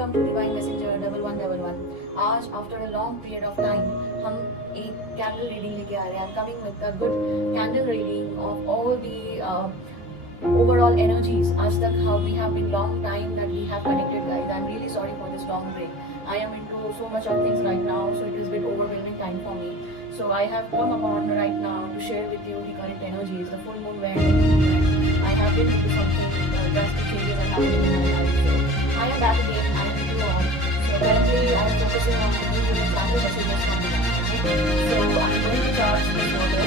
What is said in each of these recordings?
Welcome to divine messenger 1111। आज after a long period of time हम एक candle reading लेके आ रहे हैं। Coming with a good candle reading of all the overall energies. As tak how we have been long time that we have connected, guys. I'm really sorry for this long break. I am into so much of things right now, so it is a bit overwhelming time for me. So I have come upon right now to share with you the current energies, the full moon when I have been into something drastic changes are happening in my life. So I am back again. I am with you all. So currently I am focusing on giving you the example messages from the back. Okay? So I'm going to charge this water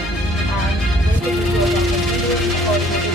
and going to give you a video according to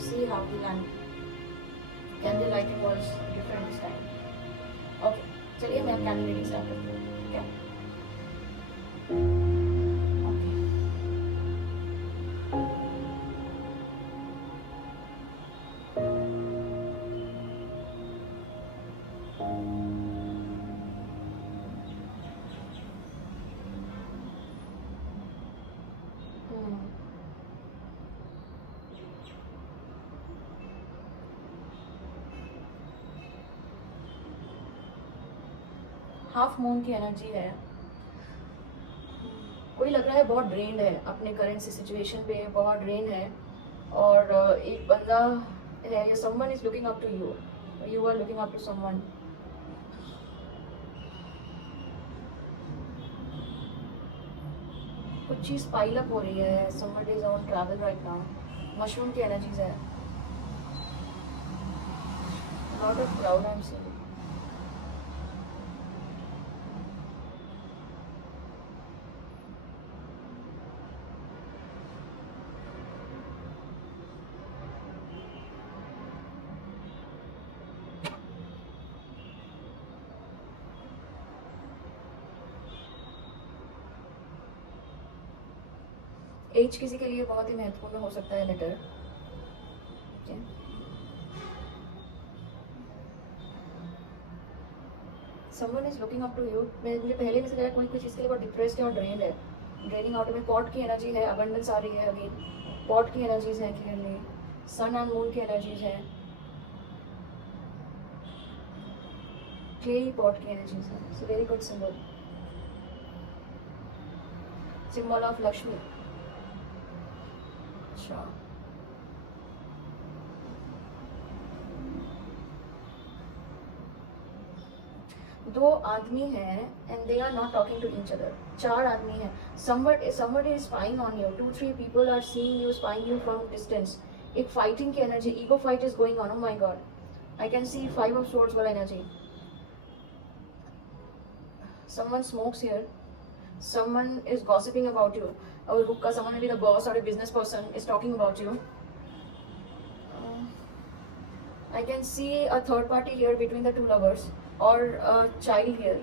see how the candle lighting was different this time. Okay, चलिए मैं candle reading start करती हूँ. ठीक है. Half moon की energy है. कोई लग रहा है बहुत ड्रेन्ड है अपने करंट सिचुएशन पे, बहुत ड्रेन है. और एक बंदा है या someone is looking up to you, you are looking up to someone. कुछ चीज़ पाइल अप हो रही है. Someone is on travel right now. Mushroom की एनर्जीज है. Lot of crowd I am seeing. एज किसी के लिए बहुत ही महत्वपूर्ण हो सकता है. Later someone is looking up to you. मुझे पहले में से लगा कोई कुछ इसके लिए बहुत डिप्रेस्ड है और ड्रेन है. ड्रेनिंग आउट में पॉट की एनर्जी है. अबंडेंस आ रही है. अगेन पॉट की एनर्जीज है. क्लियरली सन एंड मून की एनर्जीज है. क्ले पॉट की एनर्जीज है. It's very good symbol. Symbol of Lakshmi. अच्छा, दो आदमी हैं and they are not talking to each other. चार आदमी हैं. somebody is spying on you. 2-3 people are seeing you, spying you from distance. एक फाइटिंग की energy, ego fight is going on. Oh my God, I can see 5 of swords वाला energy. someone smokes here. someone is gossiping about you. और हुक्का, someone maybe the boss or a business person is talking about you. I can see a third party here between the two lovers or a child here.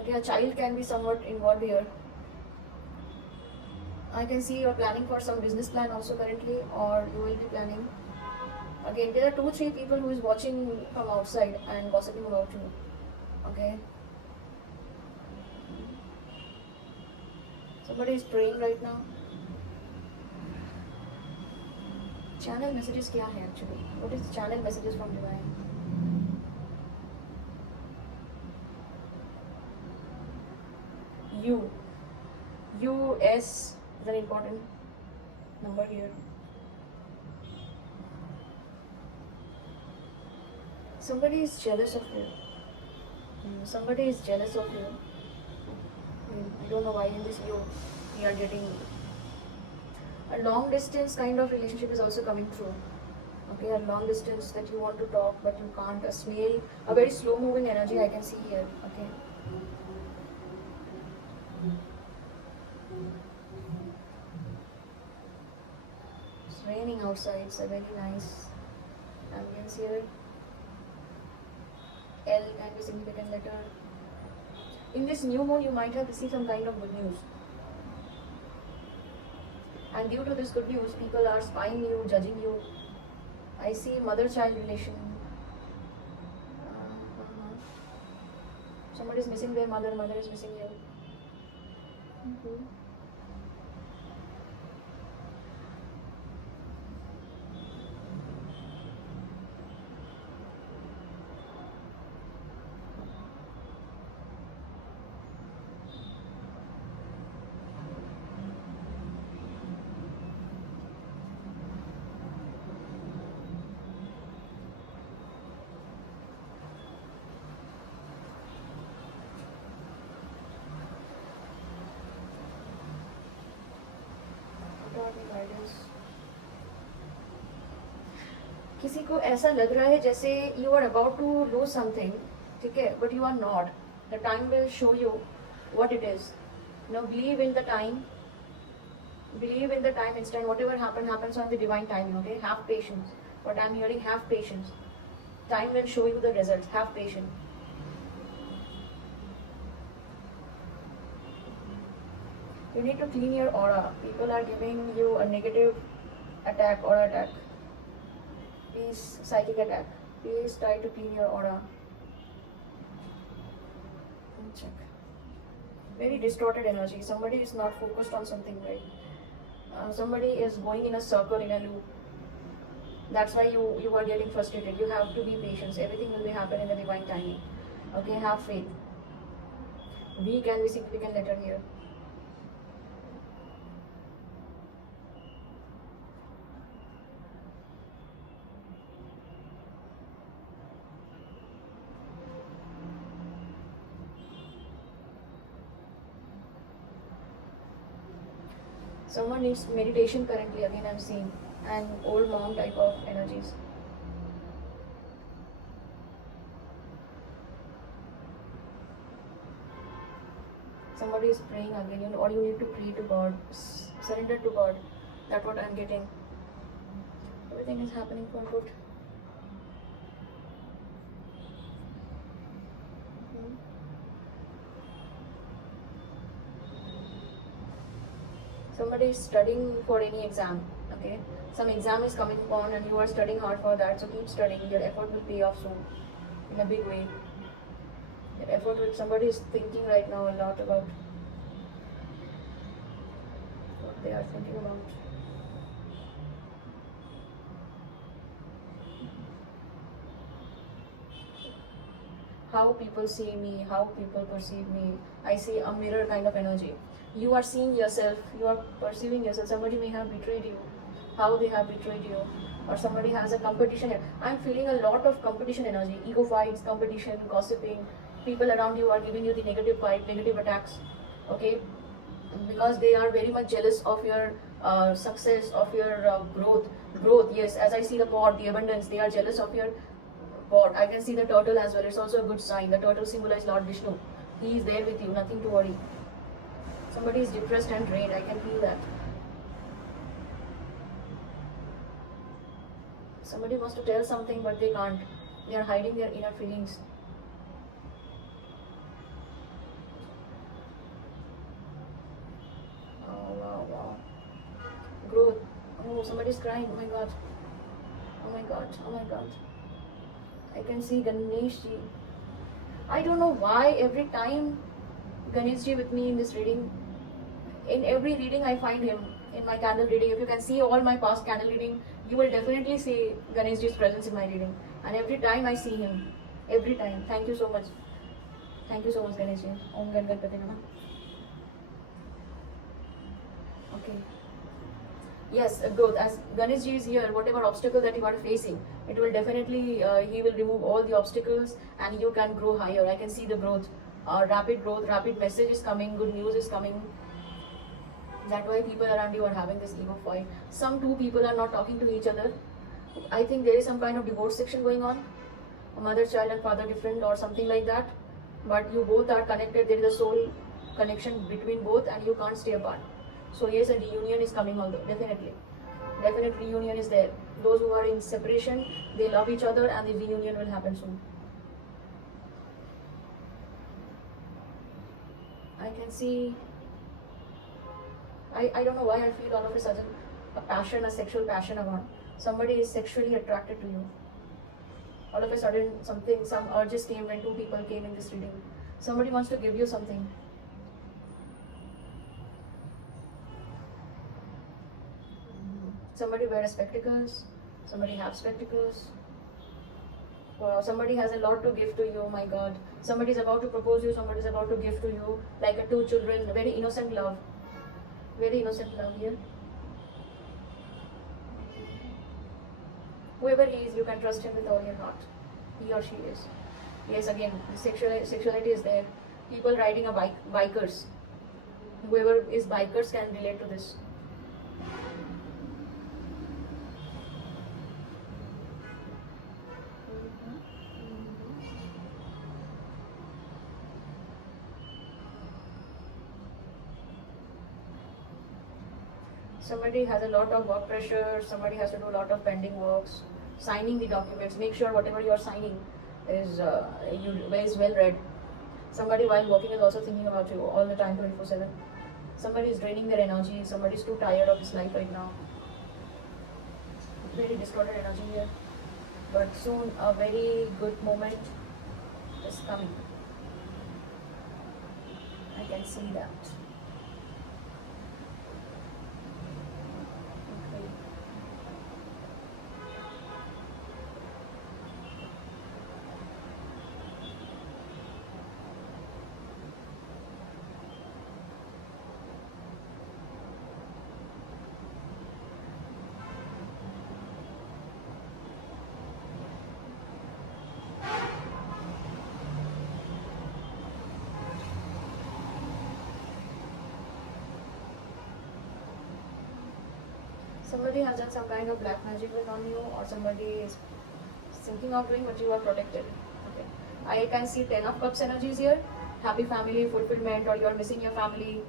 Okay, a child can be somewhat involved here. I can see you're planning for some business plan also currently, or you will be planning. Again, there are 2-3 people who is watching from outside and gossiping about you. Okay. Somebody is praying right now. Channel messages क्या है actually? What is the channel messages from divine? US is an important number here. Somebody is jealous of you. Somebody is jealous of you. I don't know why in this you are getting a long distance kind of relationship is also coming through. Okay, a long distance that you want to talk but you can't. A snail, a very slow moving energy I can see here. Okay. It's raining outside. It's a very nice ambience here. L can be significant letter. In this new moon, you might have received some kind of good news. And due to this good news, people are spying you, judging you. I see mother-child relation. Somebody is missing their mother, mother is missing you. किसी को ऐसा लग रहा है जैसे you are about to lose something, ठीक है, but you are not. The time will show you what it is. Now believe in the time. Believe in the time instant. Whatever happens on the divine timing. Okay, have patience. What I'm hearing, have patience. Time will show you the results. Have patience. You need to clean your aura. People are giving you a negative attack, aura attack. Please, psychic attack. Please try to clean your aura. Check. Very distorted energy. Somebody is not focused on something, right? Somebody is going in a circle, in a loop. That's why you are getting frustrated. You have to be patient. Everything will be happen in the divine timing. Okay, have faith. V can be significant letter here. Someone needs meditation currently, again I'm seeing, and old monk type of energies. Somebody is praying again, or you need to pray to God, surrender to God. That's what I'm getting. Everything is happening for good. Somebody is studying for any exam, okay? Some exam is coming on and you are studying hard for that, so keep studying. Your effort will pay off soon, in a big way. Your effort will, somebody is thinking right now a lot about what they are thinking about. How people see me, how people perceive me. I see a mirror kind of energy. You are seeing yourself, you are perceiving yourself. Somebody may have betrayed you, how they have betrayed you, or somebody has a competition. I'm feeling a lot of competition energy, ego fights, competition, gossiping. People around you are giving you the negative vibe, negative attacks, okay? Because they are very much jealous of your success, of your growth. Yes, as I see the pot, the abundance, they are jealous of your pot. I can see the turtle as well. It's also a good sign. The turtle symbolizes Lord Vishnu. He is there with you, nothing to worry. Somebody is depressed and drained. I can feel that. Somebody wants to tell something but they can't. They are hiding their inner feelings. Oh wow, wow. Growth. Oh, somebody is crying. Oh my god. Oh my god. Oh my god. I can see Ganesh ji. I don't know why every time Ganesh ji with me in this reading. In every reading I find him in my candle reading. If you can see all my past candle reading, you will definitely see Ganesh ji's presence in my reading. And every time I see him, every time. Thank you so much. Thank you so much, Ganesh ji. Om Ganpati Namah. Okay. Yes, growth. As Ganesh ji is here, whatever obstacle that you are facing, it will definitely, he will remove all the obstacles and you can grow higher. I can see the growth, rapid message is coming, good news is coming. That why people around you are having this ego fight. Some two people are not talking to each other. I think there is some kind of divorce section going on. A mother, child, and father different or something like that. But you both are connected. There is a soul connection between both, and you can't stay apart. So yes, a reunion is coming. Although definite reunion is there. Those who are in separation, they love each other, and the reunion will happen soon. I can see. I don't know why I feel all of a sudden a passion, a sexual passion about somebody is sexually attracted to you. All of a sudden, some urges came when two people came in this reading. Somebody wants to give you something. Somebody wears spectacles. Somebody have spectacles. Somebody has a lot to give to you. Oh my God. Somebody is about to propose you. Somebody is about to give to you like a two children. Very innocent love. Very innocent love here. Whoever he is, you can trust him with all your heart. He or she is. Yes, again, sexuality is there. People riding a bike, bikers. Whoever is bikers can relate to this. Somebody has a lot of work pressure, somebody has to do a lot of pending works, signing the documents, make sure whatever you are signing is well read. Somebody while working is also thinking about you all the time, 24/7. Somebody is draining their energy, somebody is too tired of his life right now. Very distorted energy here. But soon a very good moment is coming. I can see that. Somebody has done some kind of black magic on you, or somebody is thinking of doing, but you are protected. Okay. I can see 10 of Cups energies here. Happy family, fulfillment, or you are missing your family.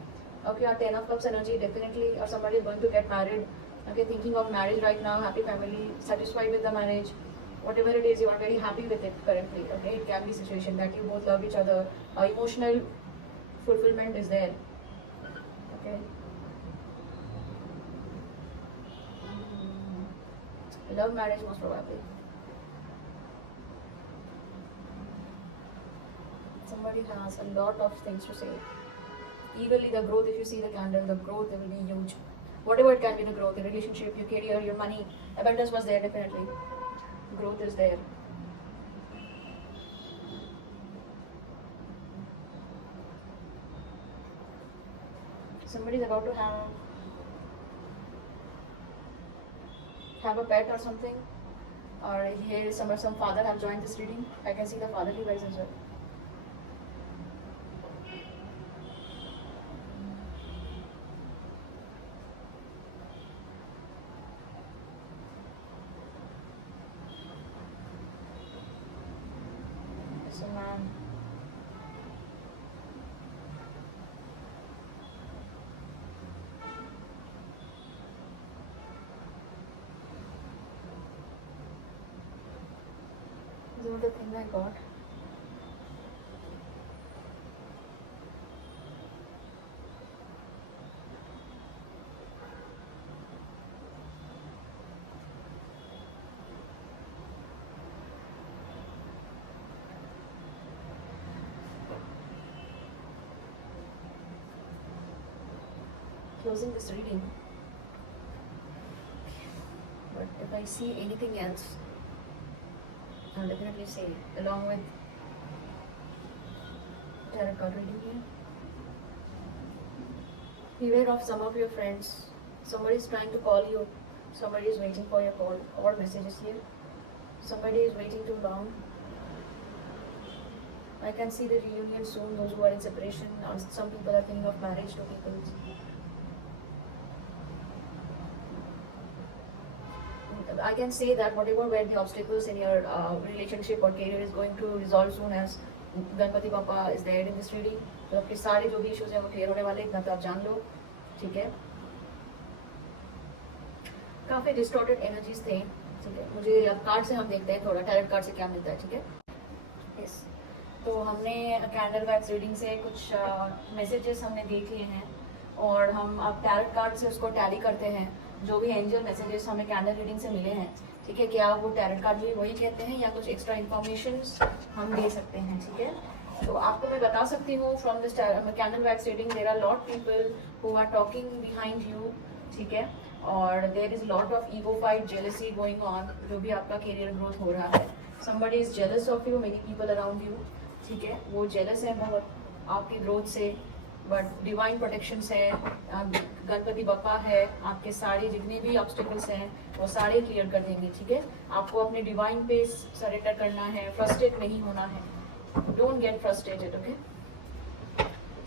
Okay, or 10 of Cups energy, definitely, or somebody is going to get married. Okay, thinking of marriage right now, happy family, satisfied with the marriage. Whatever it is, you are very happy with it currently. Okay, it can be situation that you both love each other. Emotional fulfillment is there. Okay. Love marriage most probably. Somebody has a lot of things to say. Eagerly the growth, if you see the candle, the growth will be huge. Whatever it can be, the growth, the relationship, your career, your money, abundance was there definitely. Growth is there. Somebody is about to have a pet or something, or here some father have joined this reading. I can see the fatherly vibes as well. It's a man. These are the things I got. Closing this reading. But if I see anything else, I'll definitely say it, along with tarot card reading here. Beware of some of your friends, Somebody is trying to call you. Somebody is waiting for your call or messages here. Somebody is waiting too long. I can see the reunion soon. Those who are in separation, or some people are thinking of marriage to people. I can say that whatever were the obstacles in your relationship or career is going to resolve soon as Ganpati पापा is there in this reading. तो आपके सारे जो भी issues हैं वो clear होने वाले, इतना तो आप जान लो, ठीक है. काफी डिस्टॉर्टेड एनर्जीज थे, ठीक है. मुझे अब कार्ड से हम देखते हैं थोड़ा टैरेट कार्ड से क्या मिलता है, ठीक है. यस, तो हमने कैंडल वैक्स रीडिंग से कुछ मैसेजेस हमने देख लिए हैं और हम अब टैरेट कार्ड से उसको टैली करते हैं. जो भी एंजल मैसेजेस हमें कैंडल रीडिंग से मिले हैं, ठीक है, क्या वो टैरेट कार्ड भी वही कहते हैं या कुछ एक्स्ट्रा इन्फॉर्मेशंस हम दे सकते हैं, ठीक है. तो आपको मैं बता सकती हूँ from this candle wax reading there are lot people who are talking behind you, ठीक है, और there is lot of ego fight, jealousy going on, जो भी आपका करियर ग्रोथ हो रहा है. Somebody is jealous of you, many people around you, ठीक है, वो जेलस है बहुत आपकी ग्रोथ से, बट डिवाइन प्रोटेक्शन है, गणपति बप्पा है, आपके सारे जितने भी ऑब्स्टिकल्स हैं वो सारे क्लियर कर देंगे, ठीक है. आपको अपने डिवाइन पे सरेंडर करना है, फ्रस्ट्रेट नहीं होना है, डोंट गेट फ्रस्ट्रेटेड, ओके.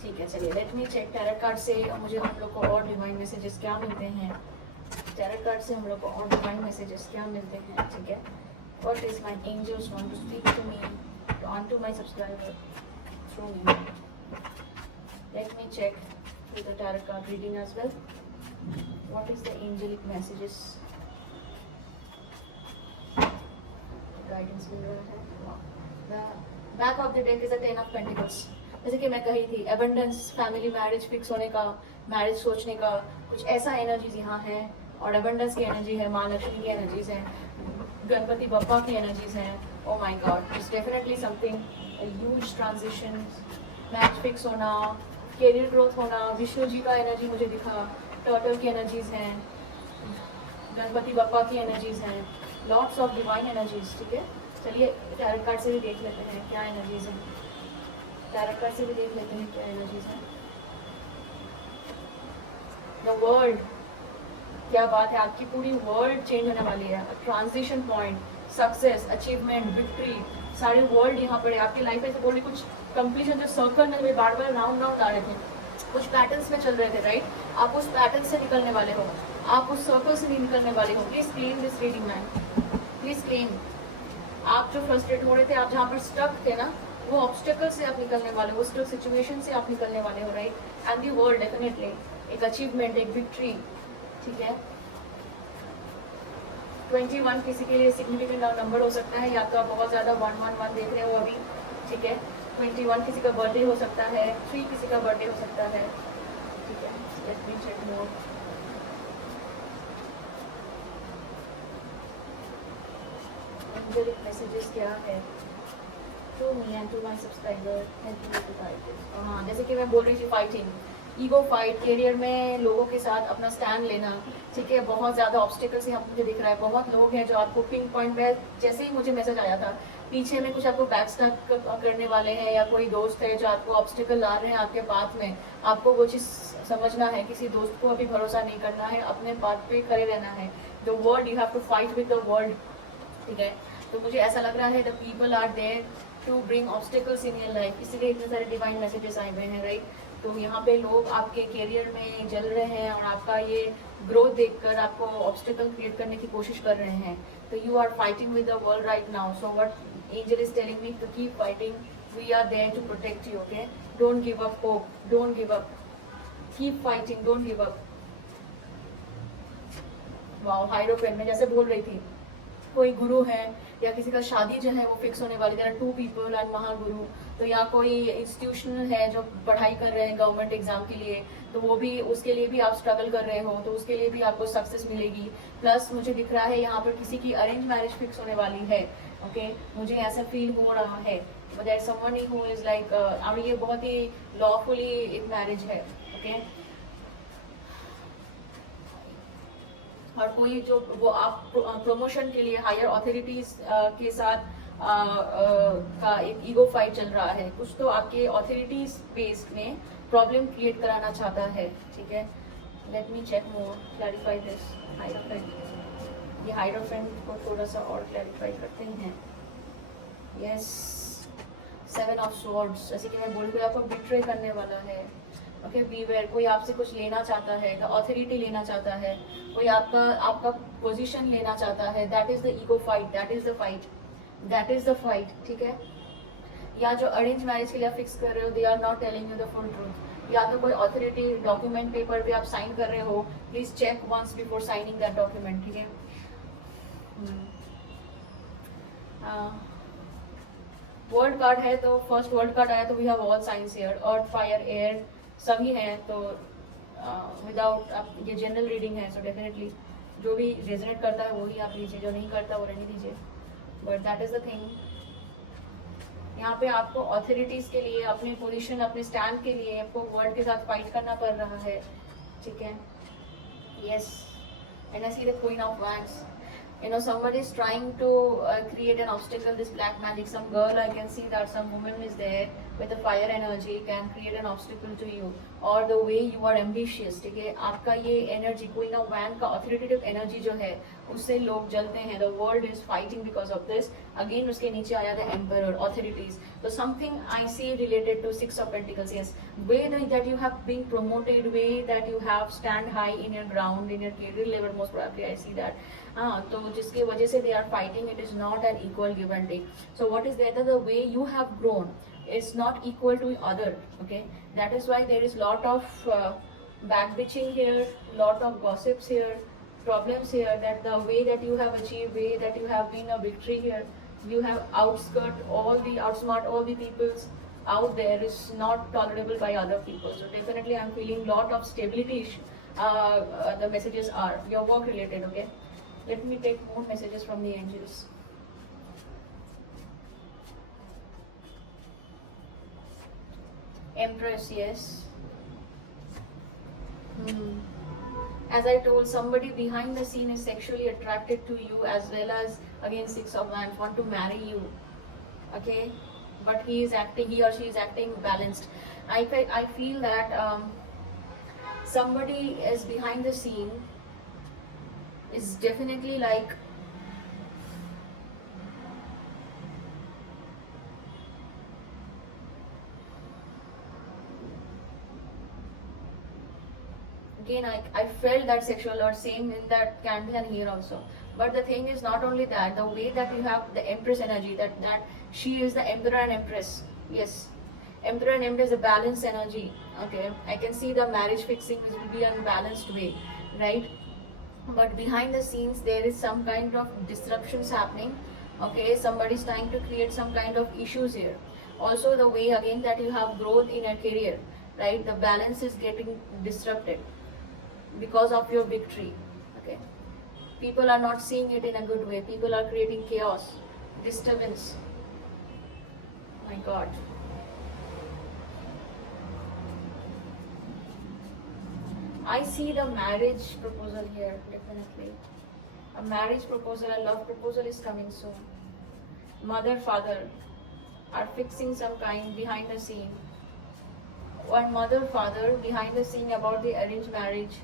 ठीक है, चलिए let me check tarot card से मुझे हम लोग को और डिवाइन मैसेजेस क्या मिलते हैं. टैरेट कार्ड से हम लोग को और डिवाइन मैसेजेस क्या मिलते हैं, ठीक है. What is my angels want to speak to me on to my subscriber through me. Let me check with the tarot card reading as well. What is the angelic messages? Guidance मिल रहा है. The back of the deck is a Ten of Pentacles. जैसे कि मैं कही थी, abundance, family, marriage fix होने का, marriage सोचने का, कुछ ऐसा एनर्जीज यहाँ है. और abundance की एनर्जी है, माँ लक्ष्मी की एनर्जीज हैं, गणपति बप्पा की एनर्जीज हैं. Oh my God, it's definitely something, a huge transition, match fix होना, कैरियर ग्रोथ होना. विष्णु जी का एनर्जी मुझे दिखा, टर्टल की एनर्जीज हैं, गणपति बप्पा की एनर्जीज हैं, लॉट्स ऑफ डिवाइन एनर्जीज, ठीक है. चलिए टैरेट कार्ड से भी देख लेते हैं क्या एनर्जीज हैं. टैरेट कार्ड से भी देख लेते हैं क्या एनर्जीज हैं. द वर्ल्ड, क्या बात है, आपकी पूरी वर्ल्ड चेंज होने वाली है. Transition point, success, achievement, victory, सारे वर्ल्ड यहाँ पर है आपकी लाइफ में. से बोल रही कुछ कंप्लीशन, जो सर्कल में बार बार राउंड राउंड आ रहे थे, कुछ पैटर्न्स में चल रहे थे, राइट. आप उस पैटर्न से निकलने वाले हो, आप उस सर्कल से नहीं निकलने वाले हो. Please claim this reading man, please claim. आप जो फ्रस्ट्रेट हो रहे थे, आप जहाँ पर स्टक थे ना, वो ऑब्स्टेकल से आप निकलने वाले हो, उस सिचुएशन से आप निकलने वाले हो, right. And the world definitely एक अचीवमेंट, एक विक्ट्री, ठीक है. 21 किसी के लिए सिग्निफिकेंट नंबर हो सकता है, या तो आप बहुत ज़्यादा 111 देख रहे हो अभी, ठीक है. 21 किसी का बर्थडे हो सकता है, 3 किसी का बर्थडे हो सकता है, ठीक है. Let me check more. Angelic messages क्या है to me and to my subscriber, help me to fight this. हाँ, जैसे कि मैं बोल रही थी, फाइटिंग, ईगो फाइट, करियर में लोगों के साथ अपना स्टैंड लेना, ठीक है. बहुत ज़्यादा ऑब्स्टिकल्स यहाँ मुझे दिख रहा है. बहुत लोग हैं जो आपको पिन पॉइंट में, जैसे ही मुझे मैसेज आया था, पीछे में कुछ आपको बैक स्टैक करने वाले हैं, या कोई दोस्त है जो आपको ऑब्स्टिकल ला रहे हैं आपके पाथ में. आपको वो चीज़ समझना है, किसी दोस्त को अभी भरोसा नहीं करना है, अपने पाथ पे खड़े रहना है. The world, you have to fight with the world, ठीक है. तो मुझे ऐसा लग रहा है the people are there to bring obstacles in your life, इसीलिए इतने सारे डिवाइन मैसेजेस आए हुए हैं, राइट. तो यहाँ पे लोग आपके करियर में जल रहे हैं और आपका ये ग्रोथ देखकर आपको ऑब्स्टिकल क्रिएट करने की कोशिश कर रहे हैं. तो you are fighting with the world right now. So what angel is telling me, to keep fighting, we are there to protect you, okay. Don't give up hope, don't give up, keep fighting, don't give up. Wow, हाइरोपेन में जैसे बोल रही थी, कोई गुरु है या किसी का शादी जो है वो फिक्स होने वाली. There are 2 people and Mahaguru. तो या कोई इंस्टीट्यूशनल है जो पढ़ाई कर रहे हैं गवर्नमेंट एग्जाम के लिए, तो वो भी, उसके लिए भी आप स्ट्रगल कर रहे हो, तो उसके लिए भी आपको सक्सेस मिलेगी. प्लस मुझे दिख रहा है यहाँ पर किसी की अरेंज मैरिज फिक्स होने वाली है, ओके. मुझे ऐसा फील हो रहा है. There is someone who is like, और ये बहुत ही लॉफुली एक मैरिज है, ओके. और कोई जो वो आप प्रमोशन के लिए हायर अथॉरिटीज के साथ का एक ईगो फाइट चल रहा है. कुछ तो आपके अथॉरिटीज बेस्ड में प्रॉब्लम क्रिएट कराना चाहता है, ठीक है. Let me check more, clarify this हाइड्रोफेंट। ये हाइड्रोफेंट को थोड़ा सा और क्लैरिफाई करते हैं। यस, 7 ऑफ स्वॉर्ड्स, जैसे कि मैं बोल रही हूँ आपको बिट्रे करने वाला है। ओके, बीवेयर, कोई आपसे कुछ लेना चाहता है, अथॉरिटी लेना चाहता है, कोई आपका आपका पोजीशन लेना चाहता है। That is the ego fight, that is the fight, that is the fight, ठीक है। या जो अरेंज मैरिज के लिए आप फिक्स कर रहे हो, they are not telling you the full truth. या तो कोई अथॉरिटी डॉक्यूमेंट पेपर पे आप साइन कर रहे हो, please check once before signing that document, ठीक है। वर्ल्ड कार्ड है तो फर्स्ट वर्ल्ड कार्ड आया तो we have all science here, earth fire air सभी हैं। तो विदाउट आप, ये जनरल रीडिंग है, सो डेफिनेटली जो भी रेजोनेट करता है वही आप लीजिए, जो नहीं करता वो रहने दीजिए। But that is the thing, यहाँ पे आपको अथॉरिटीज के लिए, अपनी पोजीशन, अपने स्टैंड के लिए आपको वर्ल्ड के साथ फाइट करना पड़ रहा है, ठीक है। Yes, and I see the queen of wands. You know, somebody is trying to create an obstacle, this black magic. Some girl, I can see that some woman is there with a fire energy can create an obstacle to you, or the way you are ambitious, ठीक है। आपका ये energy, queen of wand का authoritative energy जो है, उससे लोग जलते हैं। The world is fighting because of this. Again उसके नीचे आया द एम्परर, ऑथोरिटीज। तो something I see related to 6 of Pentacles, yes, way that you have been promoted, way that you have stand high in your ground, in your career level, most probably I see that. तो जिसकी वजह से they are fighting, it is not an equal give and take. So what is that, the way you have grown is not equal to other, okay, that is why there is lot of back bitching here, lot of gossips here, problems here, that the way that you have achieved, way that you have been a victory here, you have outsmart all the peoples out there, is not tolerable by other people. So definitely I'm feeling lot of stability the messages are your work related, okay. Let me take more messages from the angels. Empress, yes. As I told, somebody behind the scene is sexually attracted to you, as well as again 6 of Wands, want to marry you, okay, but he or she is acting balanced. I feel that somebody is behind the scene is definitely like again I felt that sexual or same in that candle and here also. But the thing is not only that, the way that you have the Empress energy, that she is the Emperor and Empress. Yes, Emperor and Empress is a balanced energy, okay. I can see the marriage fixing will be in balanced way, right? But behind the scenes there is some kind of disruptions happening, okay. Somebody is trying to create some kind of issues here. Also the way again that you have growth in a career, right, the balance is getting disrupted because of your victory, okay. People are not seeing it in a good way. People are creating chaos, disturbance. My God. I see the marriage proposal here, definitely. A marriage proposal, a love proposal is coming soon. Mother, father are fixing some kind behind the scene. One mother, father behind the scene about the arranged marriage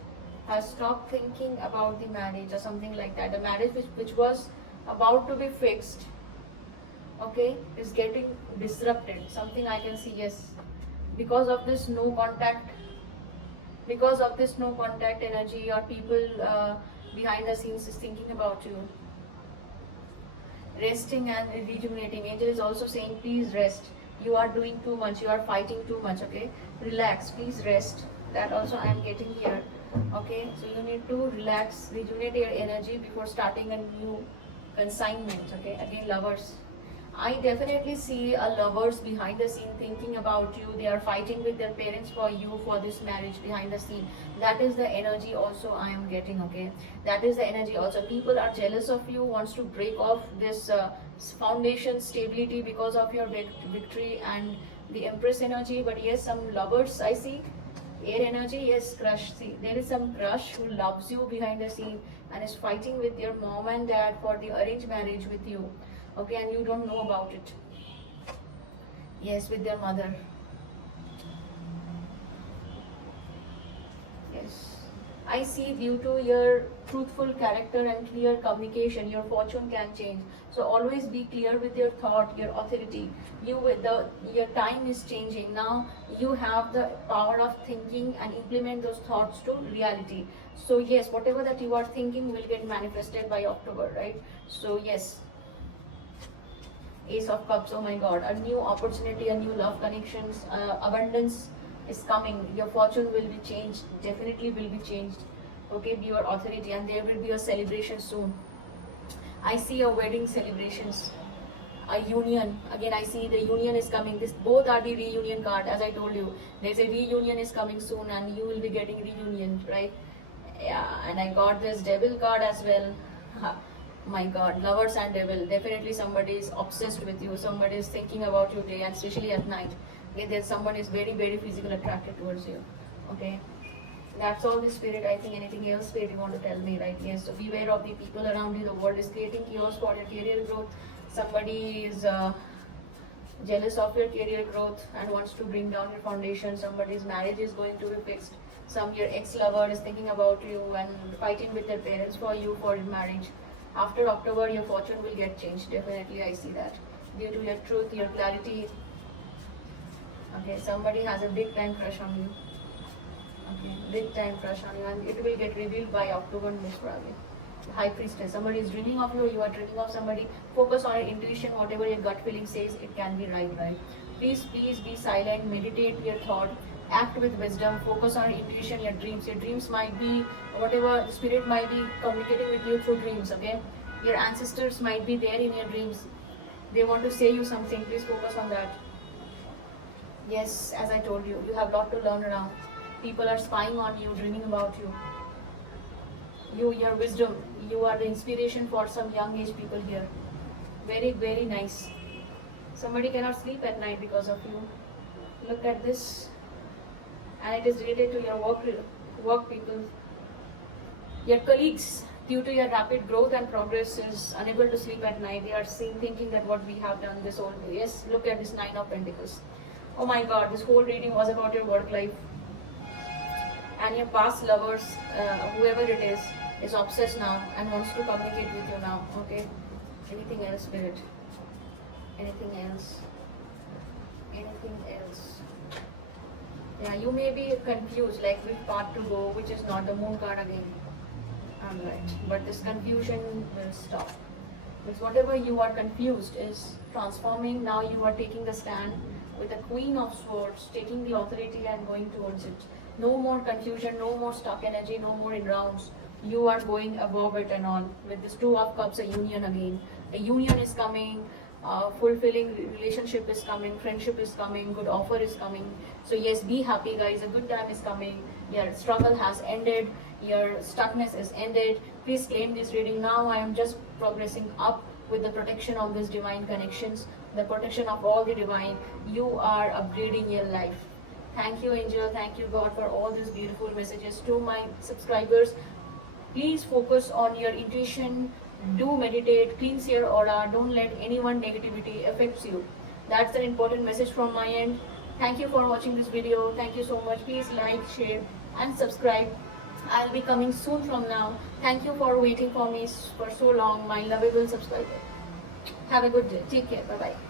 has stopped thinking about the marriage or something like that. The marriage which was about to be fixed, okay, is getting disrupted. Something I can see, yes, because of this no contact, energy, or people behind the scenes is thinking about you. Resting and rejuvenating. Angel is also saying, please rest. You are doing too much. You are fighting too much, okay. Relax, please rest. That also I am getting here, okay. So you need to relax, rejuvenate your energy before starting a new consignment, okay. Again, lovers, I definitely see a lovers behind the scene thinking about you. They are fighting with their parents for you, for this marriage behind the scene. That is the energy also I am getting, okay. That is the energy also. People are jealous of you, wants to break off this foundation stability because of your victory and the Empress energy. But yes, some lovers I see, air energy, yes, crush. See, there is some crush who loves you behind the scene and is fighting with your mom and dad for the arranged marriage with you, okay, and you don't know about it. Yes, with their mother. Yes. I see due to your truthful character and clear communication, your fortune can change. So always be clear with your thought, your authority. Your time is changing now. You have the power of thinking and implement those thoughts to reality. So yes, whatever that you are thinking will get manifested by October, right? So yes. Ace of Cups, oh my God, a new opportunity, a new love connections, abundance is coming. Your fortune will be changed, definitely will be changed. Okay, be your authority, and there will be a celebration soon. I see a wedding celebrations, a union. Again, I see the union is coming. This both are the reunion card, as I told you. There's a reunion is coming soon, and you will be getting reunion, right? Yeah, and I got this devil card as well. My God, lovers and devil. Definitely somebody is obsessed with you. Somebody is thinking about you day, and especially at night. Okay, there's someone is very, very physical attracted towards you. Okay, that's all the spirit. I think anything else spirit you want to tell me, right? Yes. So beware of the people around you. The world is creating chaos for your career growth. Somebody is jealous of your career growth and wants to bring down your foundation. Somebody's marriage is going to be fixed. Your ex-lover is thinking about you and fighting with their parents for you for marriage. After October, your fortune will get changed. Definitely, I see that. Due to your truth, your clarity. Okay, somebody has a big time crush on you. Okay, big time crush on you, and it will get revealed by October most probably. High Priestess. Somebody is dreaming of you, you are dreaming of somebody. Focus on your intuition, whatever your gut feeling says, it can be right, right? Please be silent, meditate your thought, act with wisdom, focus on your intuition, your dreams. Your dreams might be, whatever, the spirit might be communicating with you through dreams, okay? Your ancestors might be there in your dreams. They want to say you something, please focus on that. Yes, as I told you, you have a lot to learn around. People are spying on you, dreaming about you. Your wisdom, you are the inspiration for some young age people here. Very, very nice. Somebody cannot sleep at night because of you. Look at this. And it is related to your work people. Your colleagues, due to your rapid growth and progress, is unable to sleep at night. They are thinking that what we have done this whole day. Yes, look at this 9 of Pentacles. Oh my God, this whole reading was about your work life. And your past lovers, whoever it is obsessed now and wants to communicate with you now. Okay. Anything else, spirit? Anything else? Anything else? Yeah, you may be confused, like which path to go, which is not the moon card again. Alright, but this confusion will stop. Because whatever you are confused is transforming. Now you are taking the stand with the Queen of Swords, taking the authority and going towards it. No more confusion, no more stuck energy, no more in rounds. You are going above it and on. With this 2 of Cups, a union again. A union is coming, fulfilling relationship is coming, friendship is coming, good offer is coming. So yes, be happy guys, a good time is coming. Your struggle has ended, your stuckness is ended. Please claim this reading now. I am just progressing up with the protection of these divine connections, the protection of all the divine. You are upgrading your life. Thank you, Angel. Thank you, God, for all these beautiful messages. To my subscribers, please focus on your intuition. Do meditate, cleanse your aura. Don't let anyone negativity affects you. That's an important message from my end. Thank you for watching this video. Thank you so much. Please like, share, and subscribe. I'll be coming soon from now. Thank you for waiting for me for so long, my lovable subscriber. Have a good day. Take care. Bye-bye.